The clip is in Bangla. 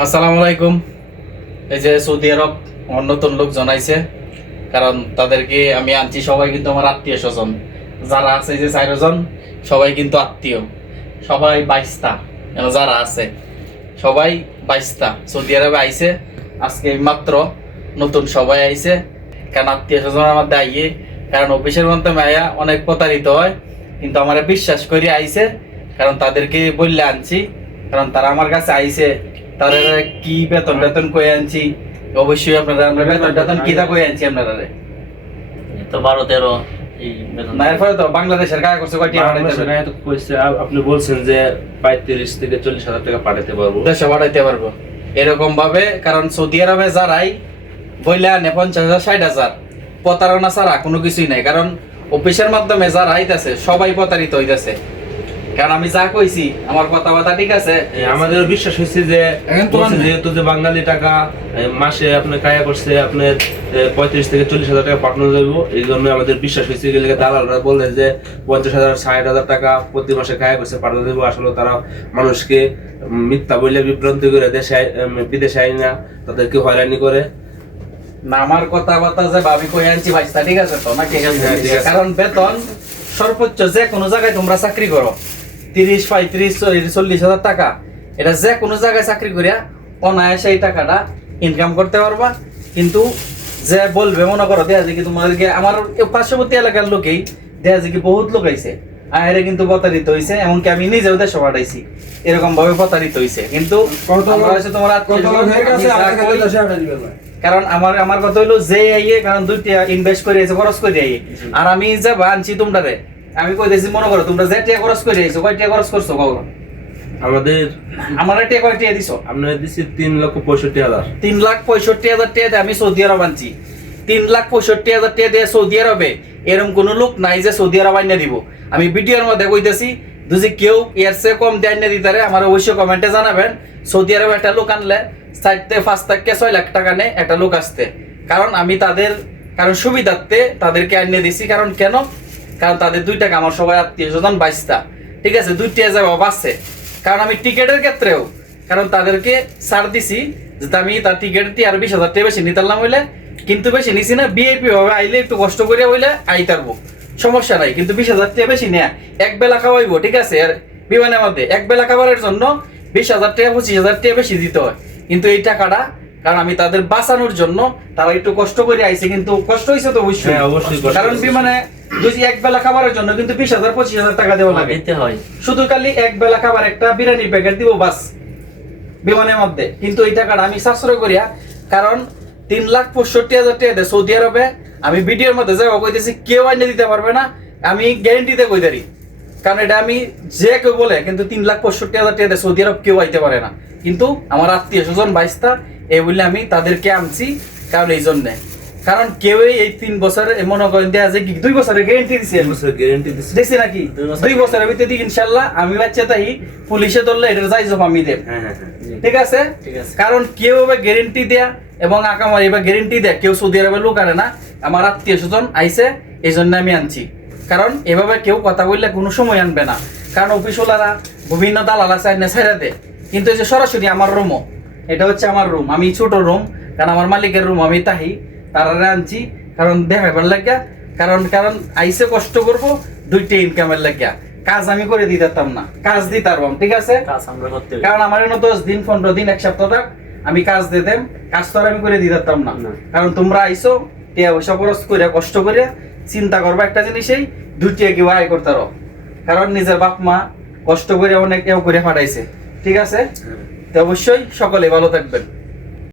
আসসালামু আলাইকুম। এই যে সৌদি আরব আমার নতুন লোক জানাইছে, কারণ তাদেরকে আমি আনছি। সবাই কিন্তু আমার আত্মীয় স্বজন যারা আছে, যে 4 জন সবাই কিন্তু আত্মীয়, সবাই 22টা যারা আছে সবাই 22টা সৌদি আরবে আইছে। আজকে মাত্র নতুন সবাই আইছে, কারণ আত্মীয় স্বজন আমার দায়ী, কারণ অফিসের মাধ্যমে আয়া অনেক প্রতারিত হয়, কিন্তু আমার বিশ্বাস করে আইছে, কারণ তাদেরকে বললে আনছি, কারণ তারা আমার কাছে আইছে। তারা কি বেতন বেতন কই আনছি, অবশ্যই আপনারা আমরা বেতন বেতন কিটা কই আনছি আপনারা তো 12-13 এই বেতন না। এরপরে তো বাংলাদেশের কাজ করছে কয়টি পাঠাইতে কইছে আপনি বলছেন যে 35 থেকে 40,000 টাকা পাঠাতে পারবো, দেশে পাঠাইতে পারবো এরকম ভাবে। কারণ সৌদি আরবে যারাই বইলে আনে 50,000 60,000, প্রতারণা ছাড়া কোনো কিছুই নাই। কারণ অফিসের মাধ্যমে যারা আইতাছে সবাই প্রতারিত হইতাছে। কারণ আমি যা কইছি আমার কথাবার্তা ঠিক আছে। আমাদের বিশ্বাস হয়েছে যে যেহেতু যে বাঙালি টাকা মাসে আপনি কায়া করছে আপনার 35 থেকে 40,000 টাকা পাঠানো যাবে, এই জন্য আমাদের বিশ্বাস হয়েছে। দালালরা বলে যে 50,000 60,000 টাকা প্রতি মাসে কায়া করছে পাঠানো যাবে। আসলে তারা মানুষকে মিথ্যা বলে বিভ্রান্তি করে দেশে বিদেশে আই না, তাদেরকে হয়রানি করে। না, আমার কথাবার্তা যে ভাবি কই আনছি ভাইস্তা ঠিক আছে তো নাকি? কারণ বেতন সর্বোচ্চ যে কোনো জায়গায় তোমরা চাকরি করো 30 35 40,000 টাকা, এটা যে কোনো জায়গায় চাকরি করিয়া অনায়াসে এই টাকাটা ইনকাম করতে পারবা। কিন্তু যে বলবে মনে করো দেখা যায় কি তোমাদেরকে আমার পার্শ্ববর্তী এলাকার লোকেই দেখা যায় কি বহুত লোক আইছে আয়েরে কিন্তু প্রতারিত হয়েছে, এমনকি আমি নিজেও দেশে পাঠাইছি, এরকম ভাবে প্রতারিত হয়েছে। কিন্তু কারণ আমার কথা হইলো যে আইয়ে, কারণ 2টা ইনভেস্ট করে আইছে, খরচ করে আইয়ে, আর আমি যে আনছি তোমরারে আমি কইতেছি মনে করো তোমরা যে টাকা খরচ করে আইছো, কয় টাকা খরচ করছো কও? আমার টাকা কয় টাকা দিছো? আপনারা দিছি 3,65,000। 3,65,000 টাকা দিয়ে আমি সৌদি আরব আনছি। 3,65,000 টাকা দিয়ে সৌদি আরবে এরকম কোন লোক নাই যে সৌদি আরব আইনা দিব। আমি ভিডিওর মধ্যে কইতেছি, যদি কেউ এর চেয়ে কম দিয়ে আইনা দিতারে আমার অবশ্যই কমেন্টে জানাবেন। সৌদি আরবে একটা লোক আনলে 4 থেকে 5 থেকে 6 লাখ টাকা নেয় একটা লোক আসতে। কারণ আমি তাদের সুবিধার্থে তাদেরকে আইনে দিছি। কারণ কেন? কারণ তাদের 2 টাকা আমার সবাই আত্মীয় স্বজন 22টা ঠিক আছে, 2টা যাওয়া বাসছে। কারণ আমি টিকেটের ক্ষেত্রেও কারণ তাদেরকে ছাড় দিছি, যে আমি তার টিকেটটি আর 20,000 টাকা বেশি নিতাম হইলে, কিন্তু বেশি নিছি না, ভিআইপি ভাবে আইলে একটু কষ্ট করে হইলে আইতারবো, সমস্যা নাই। কিন্তু 20,000 টাকা বেশি নেয়া এক বেলা খাওয়াইবো ঠিক আছে। আর বিমানের মধ্যে এক বেলা খাবারের জন্য 20,000 টাকা 25,000 টাকা বেশি দিতে হয়। কিন্তু এই টাকাটা কারণ আমি তাদের বাঁচানোর জন্য তারা একটু কষ্ট করে আইছে, কিন্তু কষ্ট হয়েছে তো অবশ্যই, কারণ বিমানে দুই এক বেলা খাবারের জন্য কিন্তু 20,000 25,000 টাকা দেওয়া লাগে। শুধু খালি এক বেলা খাবার একটা বিরিয়ানির প্যাকেট দিব বাস বিমানের মধ্যে। কিন্তু এই টাকাটা আমি সাশ্রয় করিয়া, কারণ 3,65,000 টাকা দেয় সৌদি আরবে। আমি ভিডিওর মধ্যে যাই কইতেছি কেউ আইনে দিতে পারবে না, আমি গ্যারেন্টিতে কই দাঁড়ি। কারণ এটা আমি যে কেউ বলে, কিন্তু 3,65,000 টাকা দেয় সৌদি আরব কেউ আইতে পারে না। কিন্তু আমার আত্মীয় স্বজন 22টা এই বলে আমি তাদেরকে আনছি। কারণ এই জন্যে, কারণ কেউই এই 3 বছর মনে করেন দেয়া যে 2 বছরের গ্যারেন্টি দিছি নাকি? 2 বছরের ভিতরে ইনশাল্লাহ আমি বাচ্চা তাই পুলিশে ধরলে এটার যাই জব আমি দেব, ঠিক আছে? কারণ কেউ গ্যারেন্টি দেয়া এবং আকামারি বা গ্যারেন্টি দেয়া কেউ সৌদি আরবে লোক আনে না। আমার আত্মীয় স্বজন আইছে এই জন্য আমি আনছি। কারণ এভাবে কেউ কথা বললে কোনো সময় আনবে না। কারণ অফিসওয়ালারা বিভিন্ন দালালা চাইনে ছেড়ে দেয়, কিন্তু এই যে সরাসরি আমার রুমও, এটা হচ্ছে আমার রুম, আমি ছোট রুম, কারণ আমার মালিকের রুম আমি তাহি তারা আনছি। কারণ দেখাবার লাগিয়া, কারণ আইসে কষ্ট করবো 2টা ইনকামের লাগিয়া, কাজ আমি করে দিতাম না, কাজ দিতাম ঠিক আছে। কারণ আমার 10 দিন 15 দিন 1 সপ্তাহ থাক আমি কাজ দিতাম, কাজ তো আর আমি করে দিতাম না। কারণ তোমরা আইসো টিয়া পয়সা খরচ করে কষ্ট করে চিন্তা করবা একটা জিনিসেই 2টা কেউ আয় করতারো, কারণ নিজের বাপ মা কষ্ট করে অনেক কেউ করে পাঠাইছে, ঠিক আছে? তো অবশ্যই সকলে ভালো থাকবেন।